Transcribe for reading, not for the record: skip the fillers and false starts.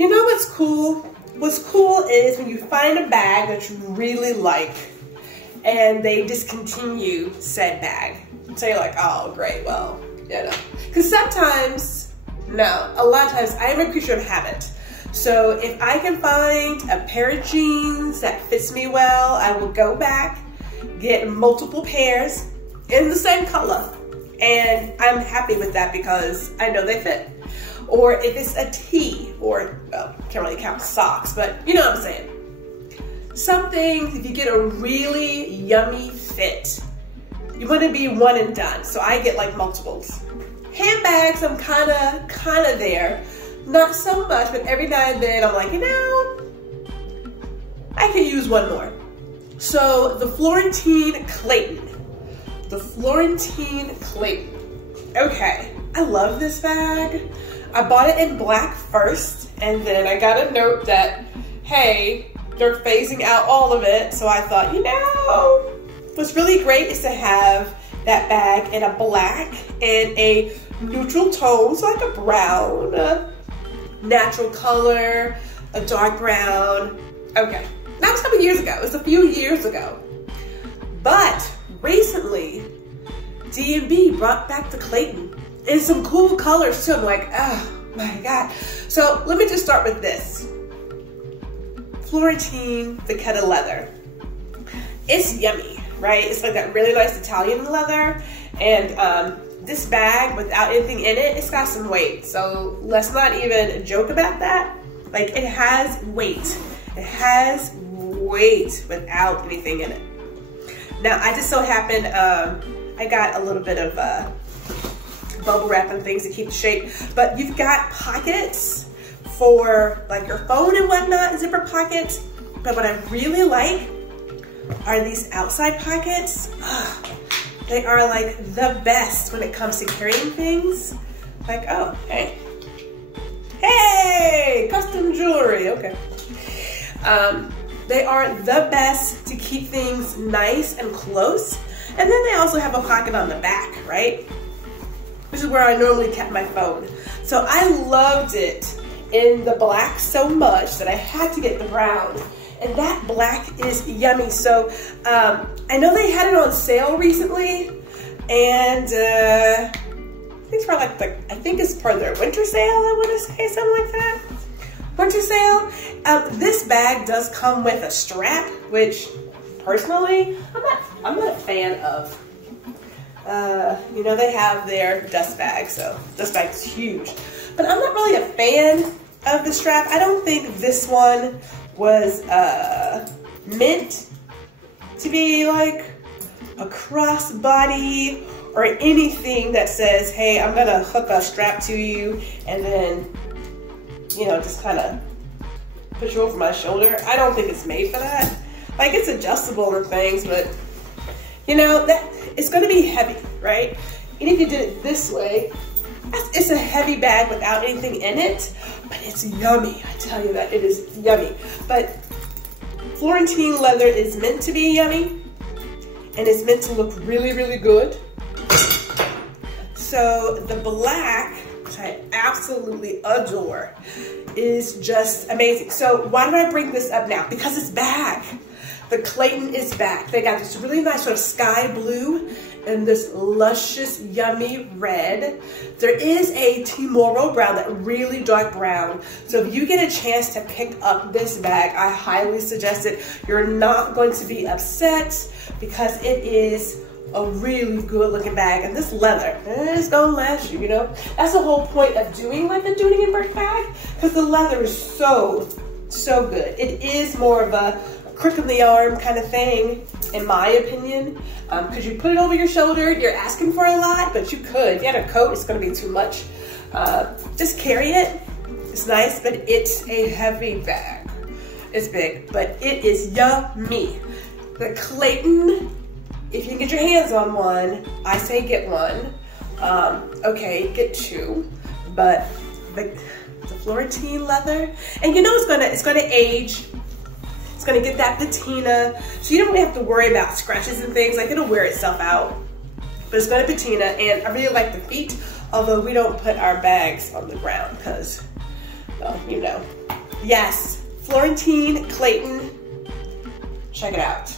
You know what's cool? What's cool is when you find a bag that you really like and they discontinue said bag. So you're like, oh great, well, you know. Because sometimes, no, a lot of times I am a creature of habit. So if I can find a pair of jeans that fits me well, I will go back, get multiple pairs in the same color. And I'm happy with that because I know they fit. Or if it's a tee, or, well, can't really count socks, but you know what I'm saying. Something, if you get a really yummy fit, you want to be one and done. So I get like multiples. Handbags, I'm kind of there. Not so much, but every now and then I'm like, you know, I could use one more. So the Florentine Clayton. The Florentine Clayton. Okay, I love this bag. I bought it in black first, and then I got a note that, hey, they're phasing out all of it. So I thought, you know, what's really great is to have that bag in a black and a neutral tone, so like a brown, natural color, a dark brown. Okay, that was a couple years ago. It was a few years ago. But recently, D&B brought back the Clayton in some cool colors too. I'm like, oh my God. So let me just start with this. Florentine Vachetta leather. It's yummy, right? It's like that really nice Italian leather. And this bag, without anything in it, it's got some weight. So let's not even joke about that. Like, it has weight. It has weight without anything in it. Now, I just so happened, I got a little bit of bubble wrap and things to keep the shape, but you've got pockets for like your phone and whatnot, zipper pockets. But what I really like are these outside pockets. They are like the best when it comes to carrying things. Like, oh, hey. Hey, custom jewelry, okay. They are the best to keep things nice and close. And then they also have a pocket on the back, right? Which is where I normally kept my phone. So I loved it in the black so much that I had to get the brown. And that black is yummy. So I know they had it on sale recently. And I think it's for like I think it's for their winter sale, I want to say, something like that. Winter sale. This bag does come with a strap, which personally, I'm not a fan of. You know, they have their dust bag, so dust bag is huge. But I'm not really a fan of the strap. I don't think this one was meant to be like a crossbody or anything that says, hey, I'm gonna hook a strap to you and then, you know, just kind of put you over my shoulder. I don't think it's made for that. Like, it's adjustable and things, but you know, that it's gonna be heavy, right? And if you did it this way, it's a heavy bag without anything in it, but it's yummy. I tell you that, it is yummy. But Florentine leather is meant to be yummy, and it's meant to look really, really good. So the black, which I absolutely adore, is just amazing. So why do I bring this up now? Because it's back. The Clayton is back. They got this really nice sort of sky blue and this luscious, yummy red. There is a Tomorrow brown, that really dark brown. So if you get a chance to pick up this bag, I highly suggest it. You're not going to be upset because it is a really good looking bag. And this leather, it's gonna last you, you know? That's the whole point of doing like a Dooney Bourke bag, because the leather is so good. It is more of a crook in the arm kind of thing, in my opinion, because you put it over your shoulder, you're asking for a lot, but you could. If you had a coat, it's going to be too much. Just carry it. It's nice, but it's a heavy bag. It's big, but it is yummy. The Clayton, if you can get your hands on one, I say get one. Okay, get two, but the Florentine leather, and you know it's gonna age. It's gonna get that patina, so you don't really have to worry about scratches and things. Like, it'll wear itself out, but it's gonna patina. And I really like the feet, although we don't put our bags on the ground because Well, you know. Yes, Florentine, Clayton. Check it out.